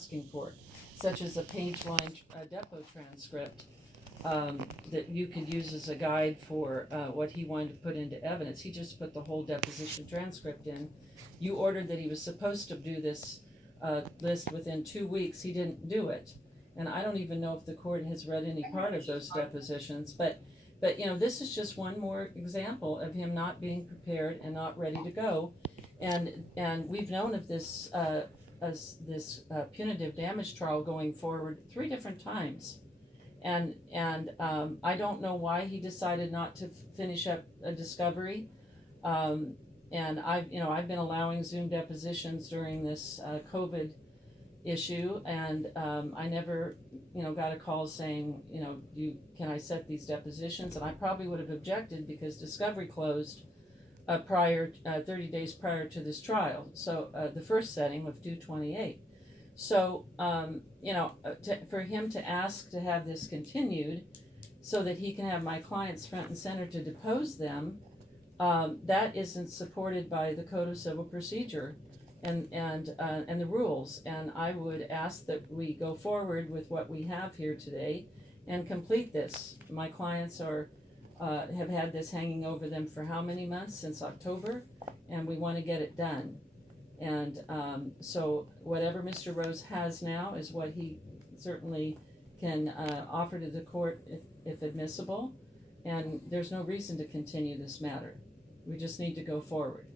asking for, such as a page-line depo transcript that you could use as a guide for what he wanted to put into evidence. He just put the whole deposition transcript in. You ordered that he was supposed to do this list within 2 weeks. He didn't do it. And I don't even know if the court has read any part of those depositions, but this is just one more example of him not being prepared and not ready to go. And we've known of this punitive damage trial going forward 3 different times. And I don't know why he decided not to finish up a discovery. And I've been allowing Zoom depositions during this COVID issue, and I never got a call saying can I set these depositions, and I probably would have objected because discovery closed 30 days prior to this trial, so the first setting of 2/28. So for him to ask to have this continued so that he can have my clients front and center to depose them, that isn't supported by the Code of Civil Procedure and the rules. And I would ask that we go forward with what we have here today and complete this. My clients have had this hanging over them for how many months? Since October, and we want to get it done. And so whatever Mr. Rose has now is what he certainly can offer to the court if admissible, and there's no reason to continue this matter. We just need to go forward.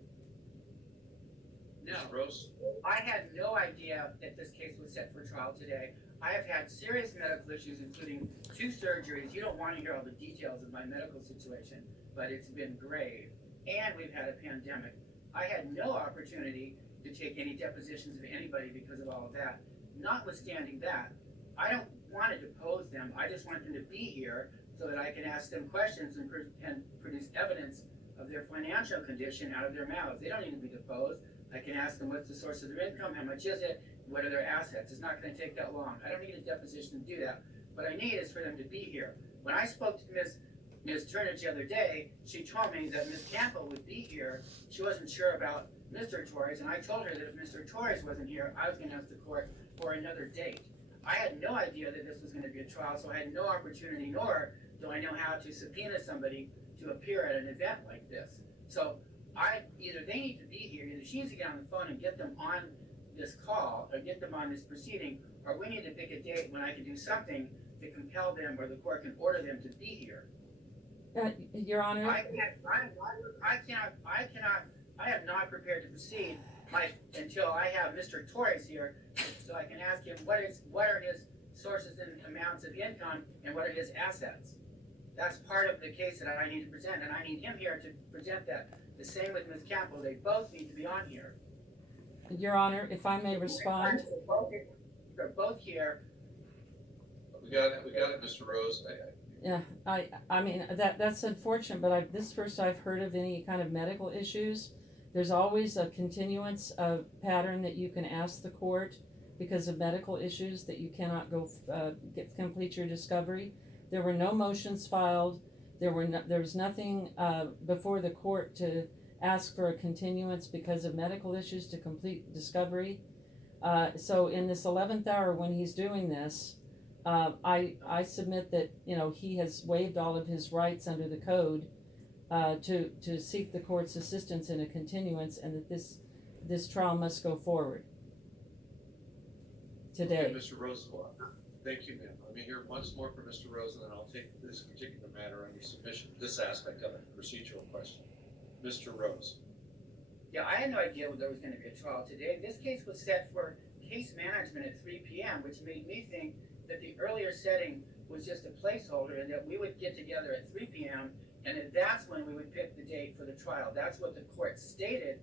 No, Rose. I had no idea that this case was set for trial today. I have had serious medical issues, including 2 surgeries. You don't want to hear all the details of my medical situation, but it's been grave. And we've had a pandemic. I had no opportunity to take any depositions of anybody because of all of that. Notwithstanding that, I don't want to depose them. I just want them to be here so that I can ask them questions and produce evidence of their financial condition out of their mouths. They don't need to be deposed. I can ask them what's the source of their income, how much is it, what are their assets. It's not going to take that long. I don't need a deposition to do that. What I need is for them to be here. When I spoke to Ms. Turner the other day, she told me that Ms. Campbell would be here. She wasn't sure about Mr. Torres, and I told her that if Mr. Torres wasn't here, I was going to ask the court for another date. I had no idea that this was going to be a trial, so I had no opportunity, nor do I know how to subpoena somebody to appear at an event like this. So either they need to be here, either she needs to get on the phone and get them on this call, or get them on this proceeding, or we need to pick a date when I can do something to compel them, or the court can order them to be here. Your Honor, I am not prepared to proceed until I have Mr. Torres here, so I can ask him what are his sources and amounts of income, and what are his assets. That's part of the case that I need to present, and I need him here to present that. The same with Ms. Campbell. They both need to be on here. Your Honor, if I may respond. They're both here. We got it, Mr. Rose. Yeah, I mean that's unfortunate, but this first I've heard of any kind of medical issues. There's always a continuance of pattern that you can ask the court because of medical issues that you cannot go complete your discovery. There were no motions filed. There was nothing before the court to ask for a continuance because of medical issues to complete discovery. So in this 11th hour when he's doing this, I submit that he has waived all of his rights under the code to seek the court's assistance in a continuance, and that this trial must go forward today. Okay, Mr. Rose, thank you, ma'am. Let me hear once more from Mr. Rose, and then I'll take this particular matter under submission, this aspect of it, procedural question. Mr. Rose. Yeah, I had no idea there was going to be a trial today. This case was set for case management at 3 p.m., which made me think that the earlier setting was just a placeholder, and that we would get together at 3 p.m., and that that's when we would pick the date for the trial. That's what the court stated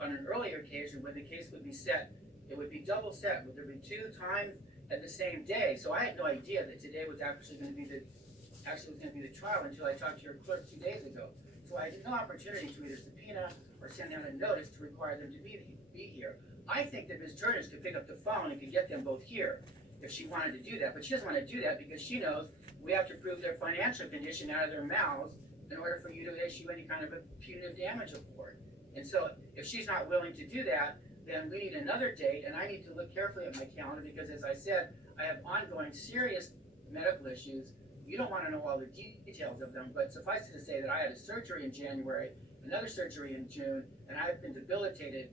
on an earlier occasion when the case would be set. It would be double set. Would there be 2 times at the same day? So I had no idea that today was actually going to be the trial until I talked to your clerk 2 days ago. So I had no opportunity to either subpoena or send out a notice to require them to be here. I think that Ms. Turner could pick up the phone and could get them both here if she wanted to do that, but she doesn't want to do that because she knows we have to prove their financial condition out of their mouths in order for you to issue any kind of a punitive damage report. And so if she's not willing to do that, then we need another date, and I need to look carefully at my calendar, because as I said, I have ongoing serious medical issues. You don't wanna know all the details of them, but suffice it to say that I had a surgery in January, another surgery in June, and I've been debilitated,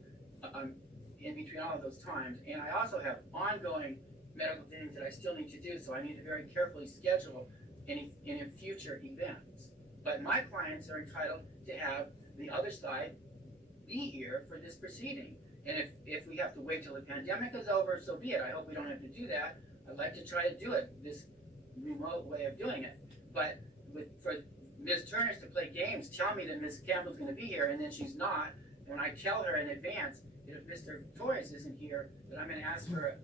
in between all of those times, and I also have ongoing medical things that I still need to do, so I need to very carefully schedule any future events. But my clients are entitled to have the other side be here for this proceeding. And if we have to wait till the pandemic is over, so be it. I hope we don't have to do that. I'd like to try to do it, this remote way of doing it. But for Ms. Turner to play games, tell me that Ms. Campbell's gonna be here, and then she's not, when I tell her in advance, if Mr. Torres isn't here, that I'm gonna ask for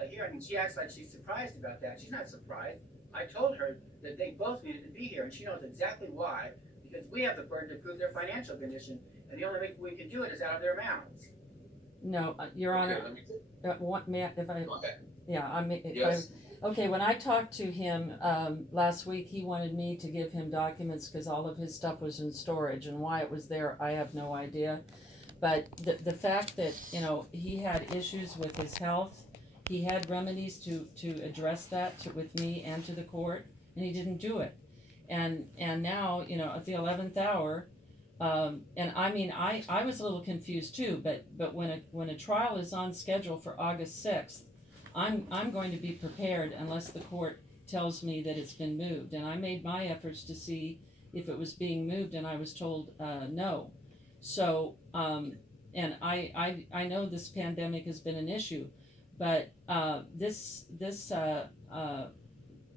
a hearing, and she acts like she's surprised about that. She's not surprised. I told her that they both needed to be here, and she knows exactly why, because we have the burden to prove their financial condition, and the only way we can do it is out of their mouths. No, Your Honor, Okay, may I, if I, go ahead. yeah, I mean, Yes. okay, when I talked to him, last week, he wanted me to give him documents, cause all of his stuff was in storage, and why it was there, I have no idea. But the fact that, you know, he had issues with his health, he had remedies to address that with me and to the court, and he didn't do it. And now, you know, at the 11th hour, and I mean, I was a little confused too, but when a trial is on schedule for August 6th, I'm going to be prepared unless the court tells me that it's been moved. And I made my efforts to see if it was being moved, and I was told, no. So, and I know this pandemic has been an issue, but,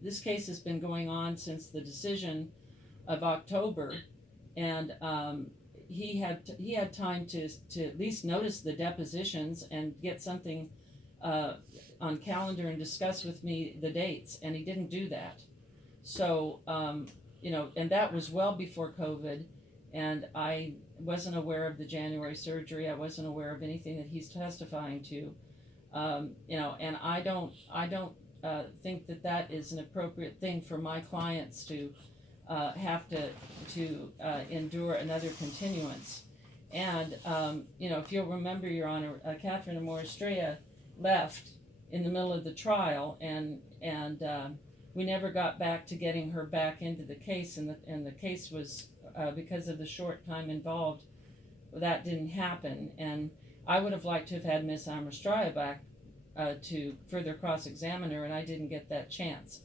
this case has been going on since the decision of October, and he had time to at least notice the depositions and get something on calendar and discuss with me the dates, and he didn't do that. So you know, and that was well before COVID, and I wasn't aware of the January surgery. I wasn't aware of anything that he's testifying to. You know, and I don't think that is an appropriate thing for my clients to have to endure another continuance. And you know, if you'll remember, Your Honor, Catherine Amor-Estrella left in the middle of the trial, and we never got back to getting her back into the case, and the case was because of the short time involved, that didn't happen. And I would have liked to have had Miss Amor-Estrella back to further cross-examine her, and I didn't get that chance.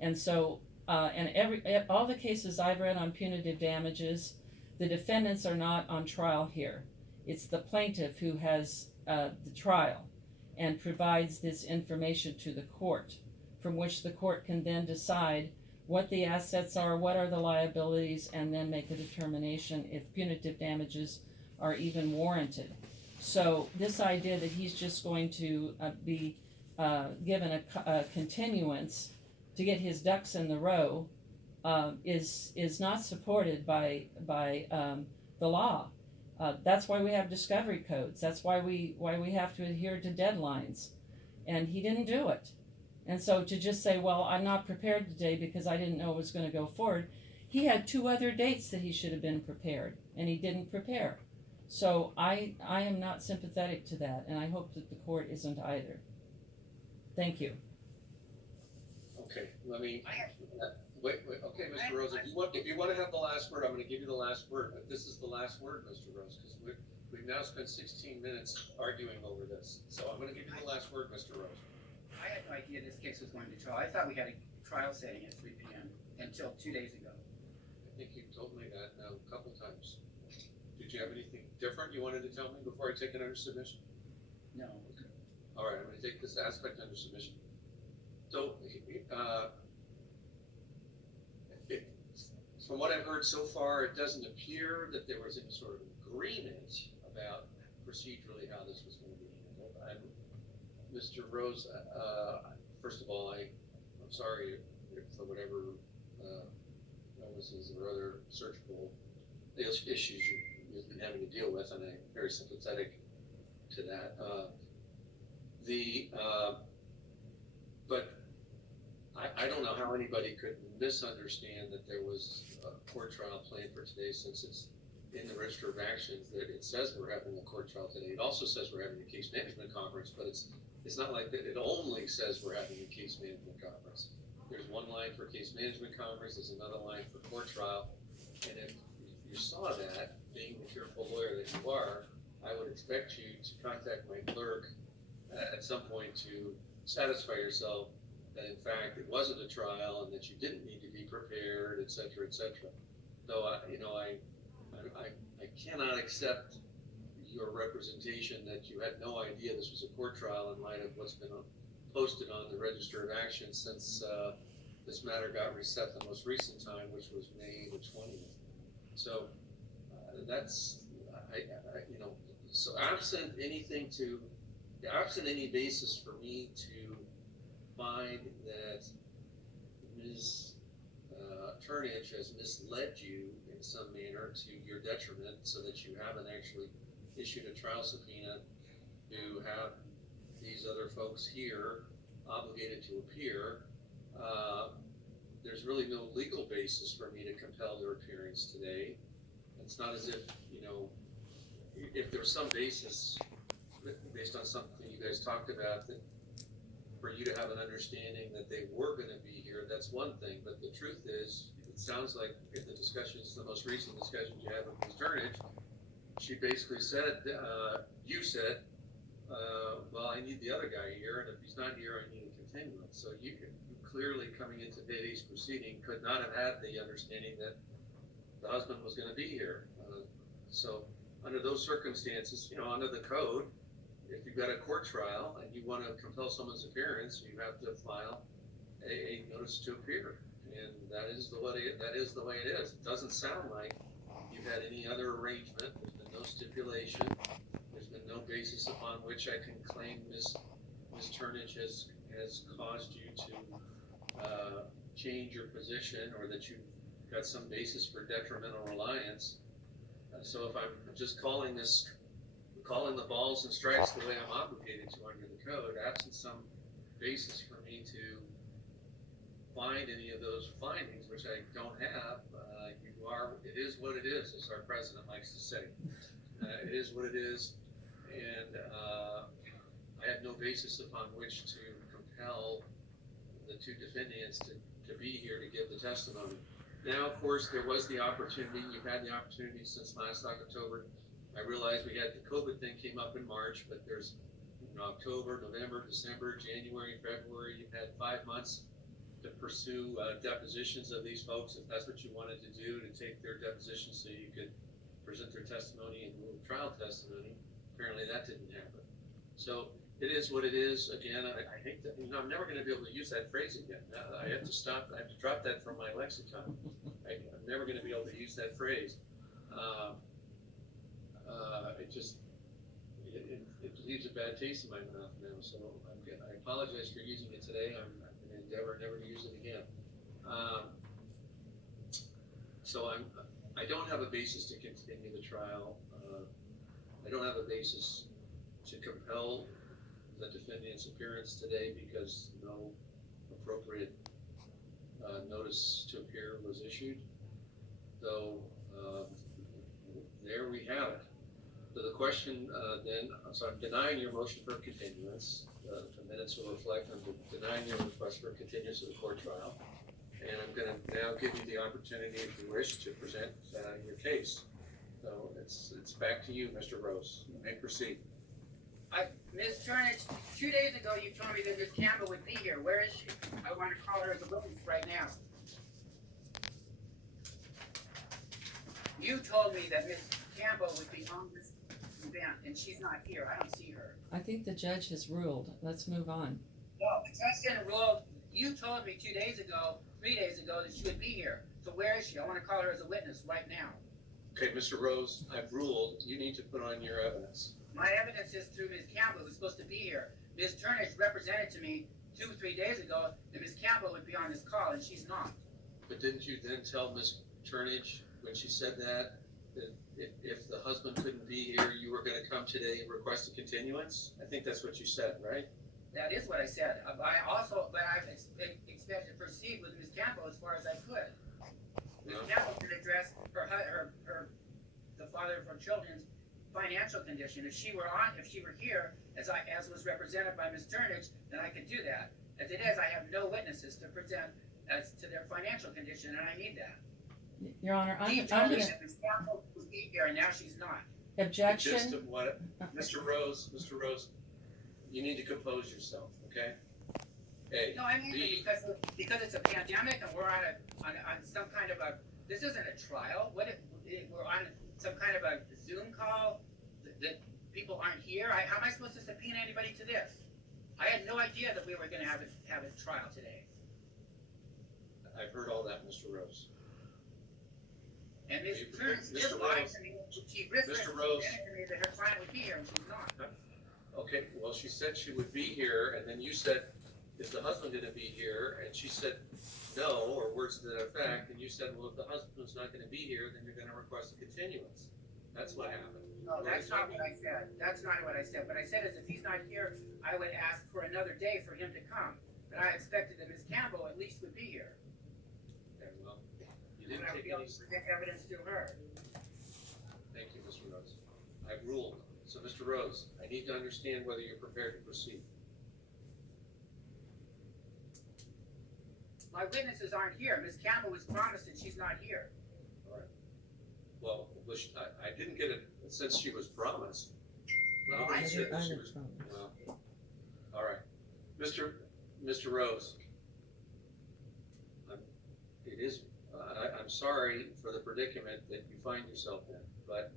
And so, and all the cases I've read on punitive damages, the defendants are not on trial here. It's the plaintiff who has the trial and provides this information to the court, from which the court can then decide what the assets are, what are the liabilities, and then make a determination if punitive damages are even warranted. So this idea that he's just going to be given a continuance to get his ducks in the row is not supported by the law. That's why we have discovery codes. That's why we have to adhere to deadlines, and he didn't do it. And so to just say, well, I'm not prepared today because I didn't know it was going to go forward, he had 2 other dates that he should have been prepared, and he didn't prepare. So I am not sympathetic to that, and I hope that the court isn't either. Thank you. Okay, let me, wait, okay, Mr. Rose, if you want to have the last word, I'm gonna give you the last word, but this is the last word, Mr. Rose, because we've now spent 16 minutes arguing over this. So I'm gonna give you the last word, Mr. Rose. I had no idea this case was going to trial. I thought we had a trial setting at 3 p.m. until 2 days ago. I think you told me that now a couple times. Did you have anything different you wanted to tell me before I take it under submission? No. All right, I'm gonna take this aspect under submission. So, from what I've heard so far, it doesn't appear that there was any sort of agreement about procedurally how this was going to be handled. Mr. Rose, first of all, I'm sorry if for whatever illnesses or other surgical issues you've been having to deal with, and I'm very sympathetic to that. But I don't know how anybody could misunderstand that there was a court trial planned for today, since it's in the Register of Actions that it says we're having a court trial today. It also says we're having a case management conference, but it's not like that. It only says we're having a case management conference. There's one line for case management conference, there's another line for court trial, and if you saw that, being the careful lawyer that you are, I would expect you to contact my clerk at some point to satisfy yourself that in fact it wasn't a trial and that you didn't need to be prepared, et cetera, et cetera. So, I cannot accept your representation that you had no idea this was a court trial in light of what's been posted on the Register of Action since this matter got reset the most recent time, which was May the 20th. So that's, so absent any basis for me to find that Ms. Turnage has misled you in some manner to your detriment so that you haven't actually issued a trial subpoena to have these other folks here obligated to appear. There's really no legal basis for me to compel their appearance today. It's not as if, if there's some basis based on something you guys talked about that for you to have an understanding that they were going to be here, that's one thing. But the truth is, it sounds like in the discussions, the most recent discussions you had with Ms. Turnage, she basically said, you said, well, I need the other guy here, and if he's not here, I need a continuance. So you clearly, coming into today's proceeding, could not have had the understanding that the husband was going to be here. So under those circumstances, under the code, if you've got a court trial and you want to compel someone's appearance, you have to file a notice to appear, and that is the way it is. It doesn't sound like you've had any other arrangement. There's been no stipulation. There's been no basis upon which I can claim Ms. Turnage has caused you to change your position, or that you've got some basis for detrimental reliance. So if I'm just calling the balls and strikes the way I'm obligated to under the code, absent some basis for me to find any of those findings, which I don't have, it is what it is, as our president likes to say. It is what it is, and I have no basis upon which to compel the two defendants to be here to give the testimony. Now, of course, there was the opportunity, you've had the opportunity since last October. I realize we had the COVID thing came up in March, but there's October, November, December, January, February. You've had 5 months to pursue depositions of these folks, if that's what you wanted to do, to take their depositions so you could present their testimony and move trial testimony. Apparently that didn't happen. So it is what it is. Again, I hate that, I'm never going to be able to use that phrase again. I have to stop, I have to drop that from my lexicon. I'm never going to be able to use that phrase. It leaves a bad taste in my mouth now, so I apologize for using it today. I'm going to endeavor never to use it again. So I don't have a basis to continue the trial. I don't have a basis to compel the defendant's appearance today because no appropriate notice to appear was issued. So there we have it. So the question then, so I'm denying your motion for continuance. The minutes will reflect I'm denying your request for continuance of the court trial. And I'm going to now give you the opportunity, if you wish, to present your case. So it's back to you, Mr. Rose. You may proceed. Ms. Turnage, 2 days ago you told me that Ms. Campbell would be here. Where is she? I want to call her as a witness right now. You told me that Ms. Campbell would be on this event, and she's not here. I don't see her. I think the judge has ruled. Let's move on. No, the judge didn't rule. You told me 3 days ago, that she would be here. So where is she? I want to call her as a witness right now. Okay, Mr. Rose, I've ruled. You need to put on your evidence. My evidence is through Ms. Campbell, who's supposed to be here. Ms. Turnage represented to me 2 or 3 days ago that Ms. Campbell would be on this call, and she's not. But didn't you then tell Ms. Turnage, when she said that if the husband couldn't be here, you were going to come today and request a continuance? I think that's what you said, right? That is what I said. But I expected to proceed with Ms. Campbell as far as I could. Ms. Campbell could address the father of her children's financial condition. If she were here, as was represented by Ms. Turnage, then I could do that. As it is, I have no witnesses to present as to their financial condition, and I need that. Your Honor, She told me that Ms. Campbell was here, and now she's not. The objection. gist of what, Mr. Rose, you need to compose yourself, okay? A, No, I mean, B, because it's a pandemic and we're on some kind of a, this isn't a trial. What if we're on some kind of a Zoom call that people aren't here? How am I supposed to subpoena anybody to this? I had no idea that we were gonna have a trial today. I've heard all that, Mr. Rose. And Ms. Mr. Kearns did Mr. lie Rose. to me. She risked Mr. it Rose. to me that her client would be here, and she's not. Okay, well, she said she would be here, and then you said, is the husband gonna be here? And she said, no, or words to that effect, and you said, well, if the husband's not gonna be here, then you're gonna request a continuance. That's what happened. No, that's not what I said. That's not what I said. What I said is if he's not here, I would ask for another day for him to come. But I expected that Ms. Campbell at least would be here. Okay, well, you And didn't I would take be able any, to present evidence to her. thank you, Mr. Rose. I've ruled. So, Mr. Rose, I need to understand whether you're prepared to proceed. My witnesses aren't here. Ms. Campbell was promised and she's not here. Well, I didn't get it since she was promised. Well, You I said that she didn't was- promise. well, all right. Mr. Rose. I'm sorry for the predicament that you find yourself in, but,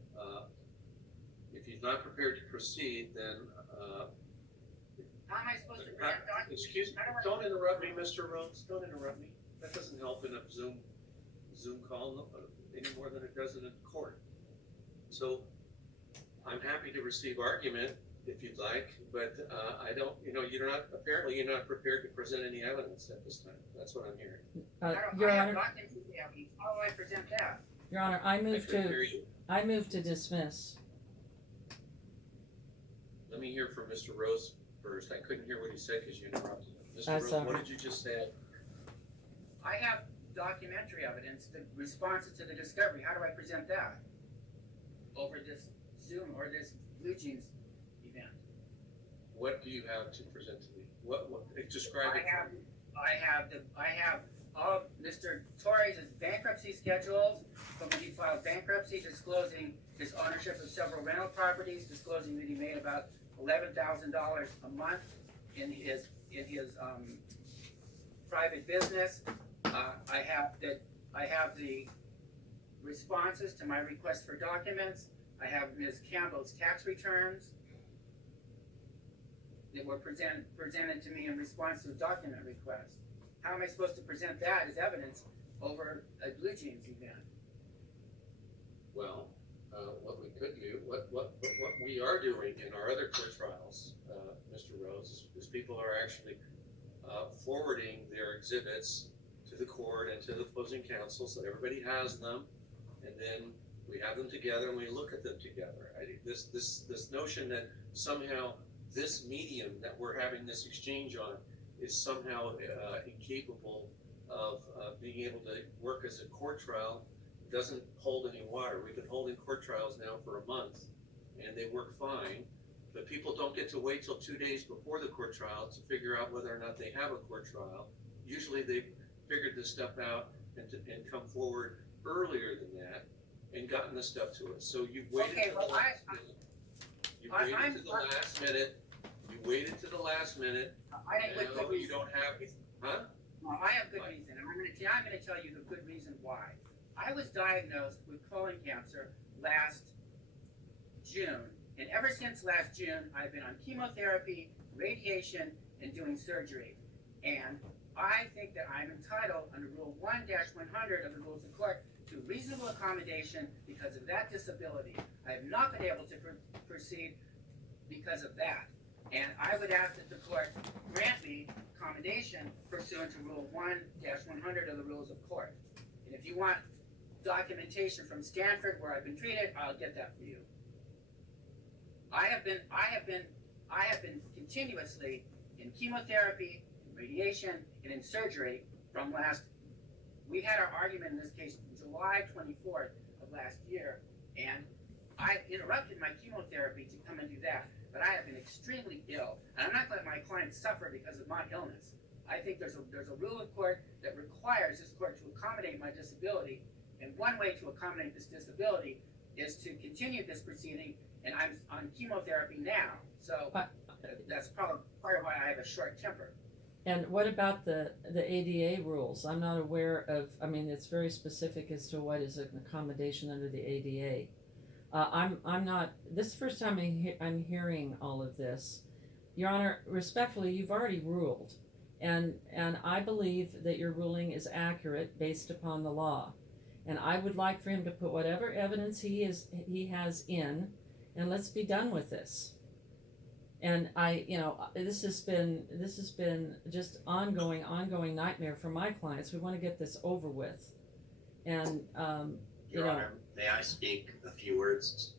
if you're not prepared to proceed, then, How am I supposed to present documents? excuse me, How do I- don't interrupt me, Mr. Rose, don't interrupt me. That doesn't help in a Zoom call any more than it does in a court. So, I'm happy to receive argument if you'd like, but, I don't, apparently you're not prepared to present any evidence at this time. That's what I'm hearing. Your I have Honor, documents to the evidence. How do I present that? Your Honor, I move couldn't hear you. to dismiss. Let me hear from Mr. Rose first. I couldn't hear what he said because you interrupted him. Mr. That's Rose, all what right. did you just say? I have documentary evidence, the responses to the discovery. How do I present that? Over this Zoom or this Blue Jeans event? What do you have to present to me? What, describe it. I have all of Mr. Torres' bankruptcy schedules from when he filed bankruptcy, disclosing his ownership of several rental properties, disclosing that he made about $11,000 a month in his private business. I have the responses to my request for documents. I have Ms. Campbell's tax returns that were presented to me in response to a document request. How am I supposed to present that as evidence over a Blue Jeans event? Well, what we could do, what we are doing in our other court trials, Mr. Rose, is people are actually forwarding their exhibits to the court and to the opposing counsel, so everybody has them, and then we have them together and we look at them together. This notion that somehow this medium that we're having this exchange on is somehow incapable of being able to work as a court trial doesn't hold any water. We've been holding court trials now for a month, and they work fine, but people don't get to wait till 2 days before the court trial to figure out whether or not they have a court trial. Usually they've figured this stuff out and come forward earlier than that and gotten the stuff to us. So you've waited Okay, to well, the last minute. You waited to the last minute. You waited to the last minute. I have good No, you reason. don't have, huh? No, I have good reason, and I'm gonna tell you the good reason why. I was diagnosed with colon cancer last June, and ever since last June, I've been on chemotherapy, radiation, and doing surgery. And I think that I'm entitled under Rule 1-100 of the Rules of Court to reasonable accommodation because of that disability. I have not been able to proceed because of that. And I would ask that the court grant me accommodation pursuant to Rule 1-100 of the Rules of Court. And if you want documentation from Stanford where I've been treated, I'll get that for you. I have been continuously in chemotherapy, in radiation, and in surgery from we had our argument in this case July 24th of last year, and I interrupted my chemotherapy to come and do that, but I have been extremely ill, and I'm not letting my clients suffer because of my illness. I think there's a rule of court that requires this court to accommodate my disability, and one way to accommodate this disability is to continue this proceeding, and I'm on chemotherapy now, so that's probably part of why I have a short temper. And what about the ADA rules? I'm not aware of, I mean, it's very specific as to what is an accommodation under the ADA. I'm not, this is the first time I'm hearing all of this. Your Honor, respectfully, you've already ruled, and I believe that your ruling is accurate based upon the law. And I would like for him to put whatever evidence he has in, and let's be done with this. And this has been just ongoing nightmare for my clients. We want to get this over with. And Your Honor, may I speak a few words?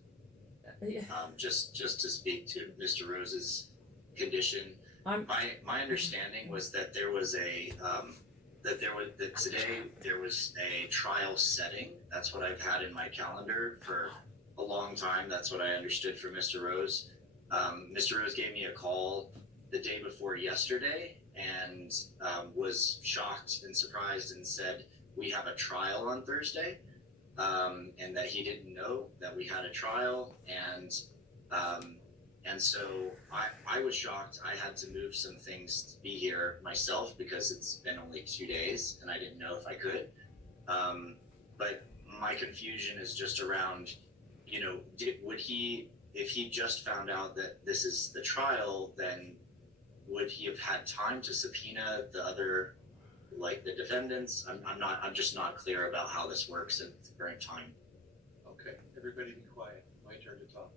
Yeah. Just to speak to Mr. Rose's condition. My understanding was that there was that today there was a trial setting. That's what I've had in my calendar for a long time. That's what I understood from Mr. Rose. Mr. Rose gave me a call the day before yesterday and was shocked and surprised and said, we have a trial on Thursday, and that he didn't know that we had a trial. And so I was shocked. I had to move some things to be here myself because it's been only 2 days and I didn't know if I could. But my confusion is just around, if he just found out that this is the trial, then would he have had time to subpoena the other, like the defendants? I'm just not clear about how this works at the current time. Okay, everybody be quiet. My turn to talk.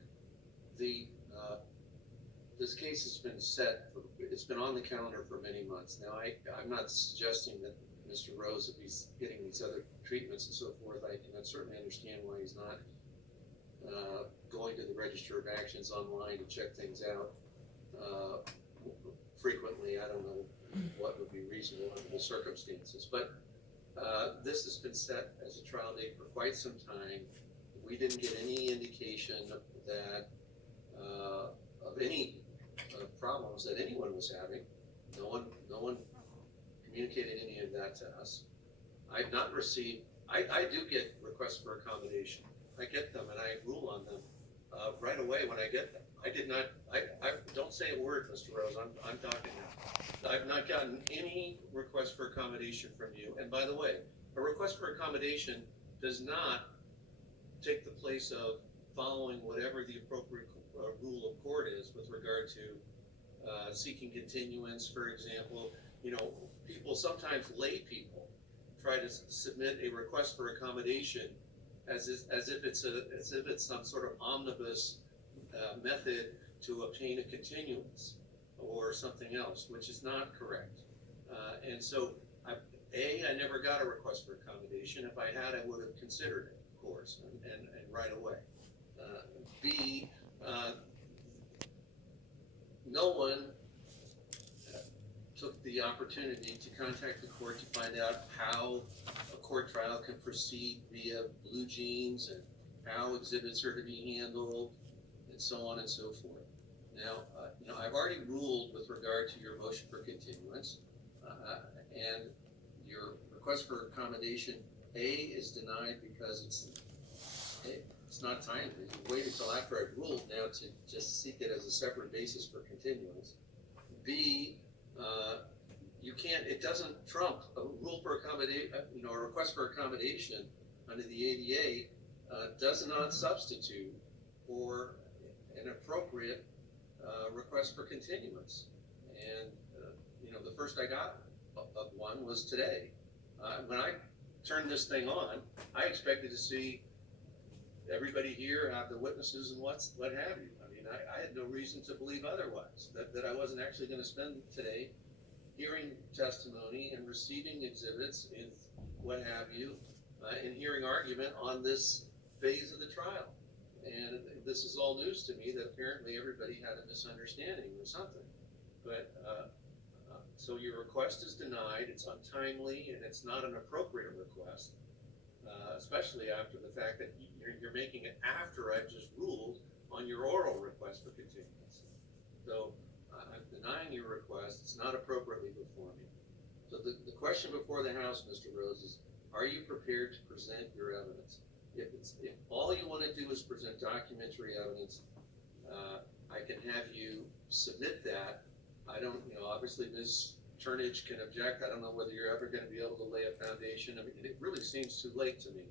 This case has been it's been on the calendar for many months. Now, I'm not suggesting that Mr. Rose, if he's getting these other treatments and so forth, I can certainly understand why he's not going to the Register of Actions online to check things out frequently. I don't know what would be reasonable under the circumstances, but this has been set as a trial date for quite some time. We didn't get any indication that of any problems that anyone was having. No one communicated any of that to us. I've not received. I do get requests for accommodation. I get them and I rule on them right away when I get them. I did not. I don't say a word, Mr. Rose. I'm talking now. I've not gotten any request for accommodation from you. And by the way, a request for accommodation does not take the place of following whatever the appropriate rule of court is with regard to seeking continuance, for example. People, sometimes lay people, try to submit a request for accommodation as if it's some sort of omnibus method to obtain a continuance or something else, which is not correct. And so, I never got a request for accommodation. If I had, I would have considered it, of course, and right away. B, no one took the opportunity to contact the court to find out how a court trial can proceed via blue jeans and how exhibits are to be handled and so on and so forth. Now, I've already ruled with regard to your motion for continuance, and your request for accommodation A is denied because it's not timely. You waited until after I ruled now to just seek it as a separate basis for continuance. B, you can't. It doesn't trump a rule for accommodation. A request for accommodation under the ADA does not substitute for an appropriate request for continuance. And the first I got of one was today. When I turned this thing on, I expected to see everybody here, have the witnesses and what have you. I mean, I had no reason to believe otherwise, that I wasn't actually going to spend today hearing testimony and receiving exhibits and what have you, and hearing argument on this phase of the trial. And this is all news to me that apparently everybody had a misunderstanding or something. But so your request is denied, it's untimely, and it's not an appropriate request. especially after the fact that you're making it after I've just ruled on your oral request for continuance. So I'm denying your request. It's not appropriately before me. So the question before the House, Mr. Rose, is are you prepared to present your evidence? If all you want to do is present documentary evidence, I can have you submit that. I don't, obviously Ms. Turnage can object. I don't know whether you're ever going to be able to lay a foundation. I mean, it really seems too late to me.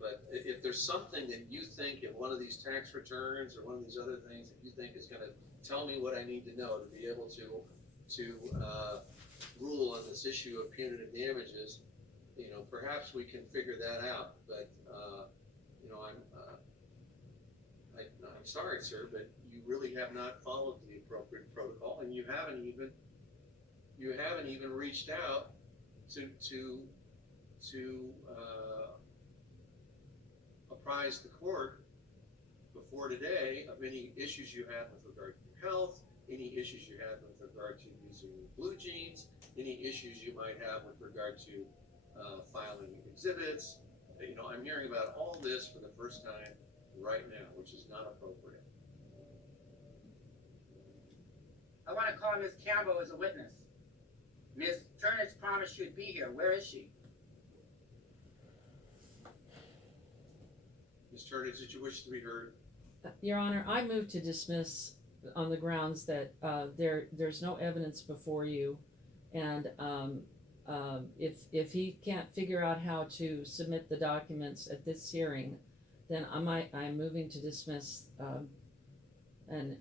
But if there's something that you think in one of these tax returns or one of these other things that you think is going to tell me what I need to know to be able to rule on this issue of punitive damages, perhaps we can figure that out. But I'm sorry, sir, but you really have not followed the appropriate protocol, and you haven't even reached out to apprise the court before today of any issues you had with regard to your health, any issues you had with regard to using blue jeans, any issues you might have with regard to filing exhibits. I'm hearing about all this for the first time right now, which is not appropriate. I want to call Ms. Campbell as a witness. Ms. Turnage promised she'd be here. Where is she? Ms. Turnage, did you wish to be heard? Your Honor, I move to dismiss on the grounds that there's no evidence before you, and if he can't figure out how to submit the documents at this hearing, then I'm moving to dismiss and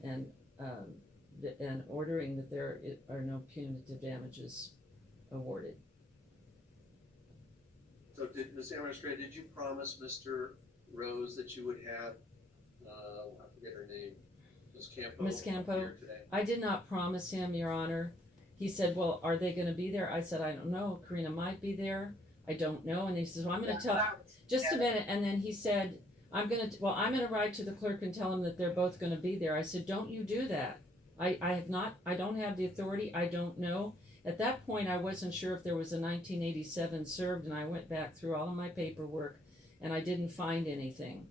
ordering that there are no punitive damages awarded. So Ms. Administrator, did you promise Mr. Rose that you would have, I forget her name, Ms. Campo here today? I did not promise him, Your Honor. He said, well, are they going to be there? I said, I don't know. Karina might be there. I don't know. And he says, well, I'm going to tell, just a minute. And then he said, I'm going to write to the clerk and tell him that they're both going to be there. I said, don't you do that. I don't have the authority. I don't know. At that point, I wasn't sure if there was a 1987 served, and I went back through all of my paperwork, and I didn't find anything.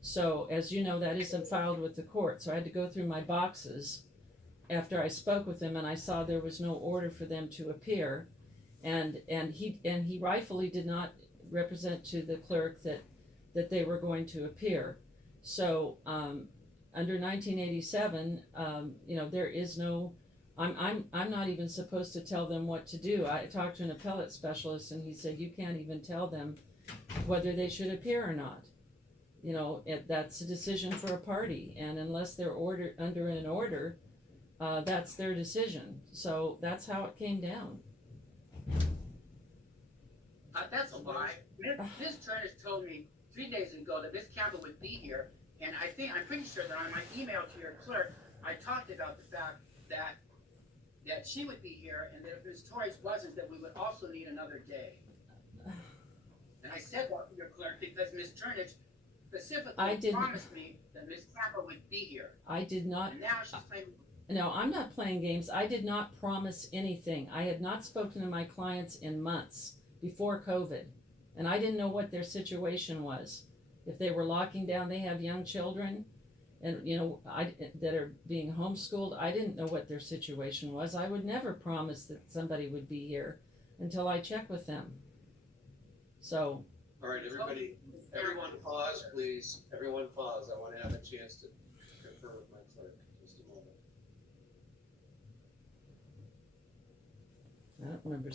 So, as you know, that isn't filed with the court. So I had to go through my boxes after I spoke with him, and I saw there was no order for them to appear, and he rightfully did not represent to the clerk that they were going to appear. So under 1987, there is no. I'm not even supposed to tell them what to do. I talked to an appellate specialist, and he said you can't even tell them whether they should appear or not. That's a decision for a party, and unless they're under an order, that's their decision. So that's how it came down. That's a lie. Ms. Turnage told me 3 days ago that Ms. Campbell would be here, and I'm pretty sure that on my email to your clerk, I talked about the fact that she would be here, and that if Ms. Torres wasn't, that we would also need another day. And I said that to your clerk because Ms. Turnage specifically promised me that Ms. Campbell would be here. I did not. And now she's playing. No, I'm not playing games. I did not promise anything. I had not spoken to my clients in months before COVID, and I didn't know what their situation was. If they were locking down, they have young children, and that are being homeschooled. I didn't know what their situation was. I would never promise that somebody would be here until I check with them. So. All right, everyone pause, please. Everyone pause. I want to have a chance to confer with my clerk. Just a moment. I don't remember